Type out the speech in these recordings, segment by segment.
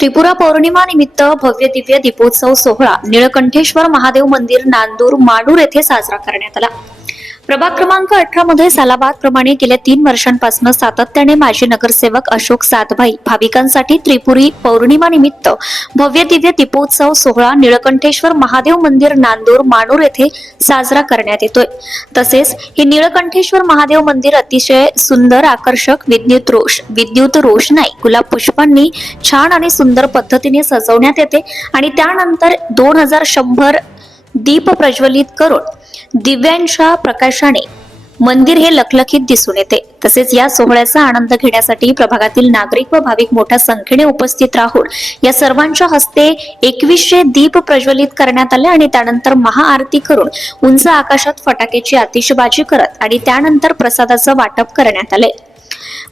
त्रिपुरा पौर्णिमा निमित्त भव्य दिव्य दीपोत्सव सोहळा निळकंठेश्वर महादेव मंदिर नांदूर माडूर येथे साजरा करण्यात आला। प्रभाग क्रमांक 18 मध्ये सालाबाद प्रमाणे गेल्या 3 वर्षांपासून सातत्याने माजी नगरसेवक अशोक सातभाई भाविकांसाठी त्रिपुरी पौर्णिमा निमित्त भव्य दिव्य दीपोत्सव सोहळा निळकंठेश्वर महादेव मंदिर नांदूर माडूर येथे साजरा करण्यात येतोय। तसेच हे निळकंठेश्वर महादेव मंदिर अतिशय सुंदर आकर्षक विद्युत रोषणाई गुलाब पुष्पांनी छान आणि सुंदर पद्धतीने सजवण्यात येते आणि त्यानंतर 2100 दीप प्रज्वलित करून दिव्यांच्या प्रकाशाने मंदिर हे लखलखीत दिसून येते। तसेच या सोहळ्याचा आनंद घेण्यासाठी प्रभागातील नागरिक व भाविक मोठ्या संख्येने उपस्थित राहून या सर्वांच्या हस्ते 2100 दीप प्रज्वलित करण्यात आले आणि त्यानंतर महाआरती करून उंच आकाशात फटाक्याची आतिषबाजी करत आणि त्यानंतर प्रसादाचं वाटप करण्यात आले।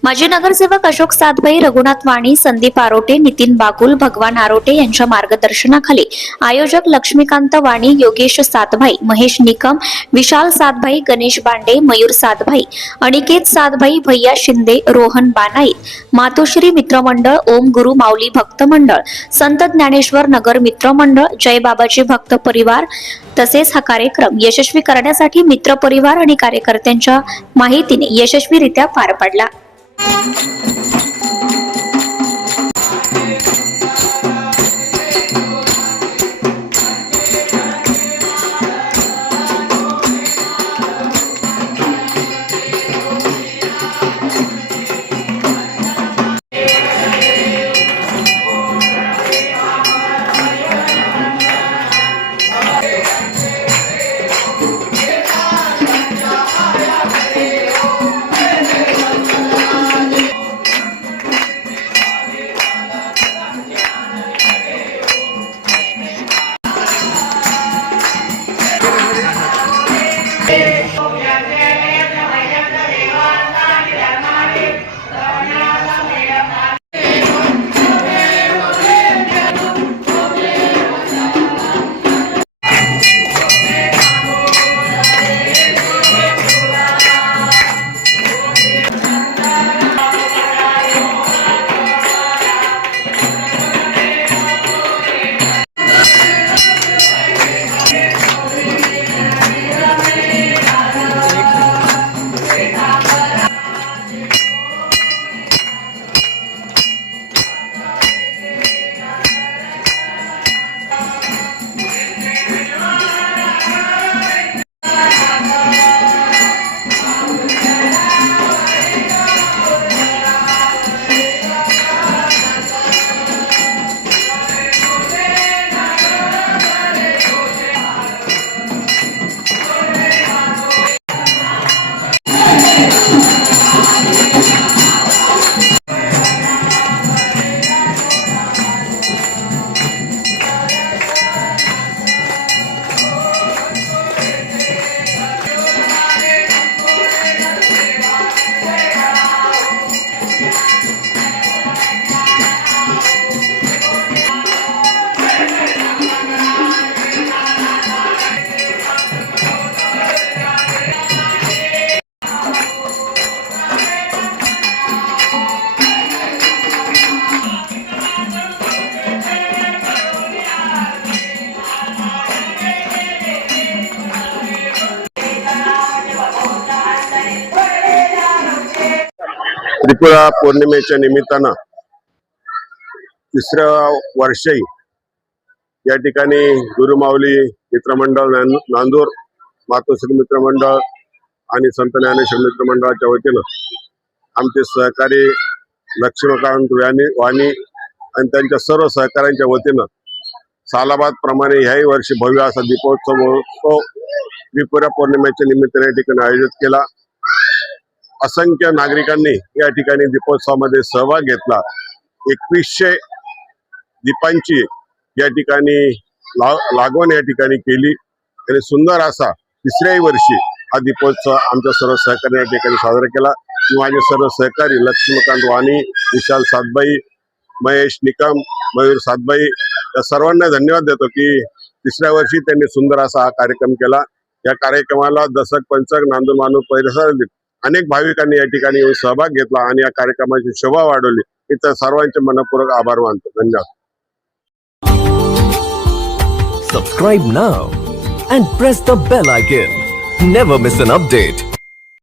माजी नगरसेवक अशोक सातभाई, रघुनाथ वाणी, संदीप आरोटे, नितीन बागुल, भगवान आरोटे यांच्या मार्गदर्शनाखाली आयोजक लक्ष्मीकांत वाणी, योगेश सातभाई, महेश निकम, विशाल सातभाई, गणेश बांडे, मयूर सातभाई, अनिकेत सातभाई, भैया शिंदे, रोहन बानाई, मातोश्री मित्रमंडळ, ओम गुरु माऊली भक्त मंडळ, संत ज्ञानेश्वर नगर मित्र मंडळ, जय बाबाजी भक्त परिवार तसेच हा कार्यक्रम यशस्वी करण्यासाठी मित्र परिवार आणि कार्यकर्त्यांच्या माहितीने यशस्वीरित्या पार पडला। त्रिपुरा पौर्णिमेच्या निमित्तानं तिसऱ्या वर्षी या ठिकाणी गुरुमाऊली मित्रमंडळ नांदूर, मातोश्री मित्रमंडळ आणि संत ज्ञानेश्वर मित्रमंडळाच्या वतीनं आमचे सहकारी लक्ष्मीकांत वाणी आणि त्यांच्या सर्व सहकाऱ्यांच्या वतीनं सालाबाद प्रमाणे ह्याही वर्षी भव्य असा दीपोत्सव त्रिपुरा पौर्णिमेच्या निमित्ताने या ठिकाणी आयोजित केला। असंख्य नागरिकांनी या ठिकाणी दीपोत्सवामध्ये सहभाग घेतला। 2100 दीपांची या ठिकाणी लागवण या ठिकाणी केली आणि सुंदर असा तिसऱ्याही वर्षी हा दीपोत्सव आमच्या सर्व सहकार्याने या ठिकाणी साजरा केला। माझे सर्व सहकारी लक्ष्मीकांत वाणी, विशाल सातभाई, महेश निकम, मयूर सातभाई या सर्वांना धन्यवाद देतो की तिसऱ्या वर्षी त्यांनी सुंदर असा हा कार्यक्रम केला। या कार्यक्रमाला दशक पंचक नांदूर मानूर परिसरातील अनेक भाविकांनी या ठिकाणी येऊन सहभाग घेतला आणि या कार्यक्रमाची शोभा वाढवली। इतर सर्वांचे मनपूर्वक आभार मानतो। धन्यवाद। Subscribe now and press the bell icon. Never miss an update.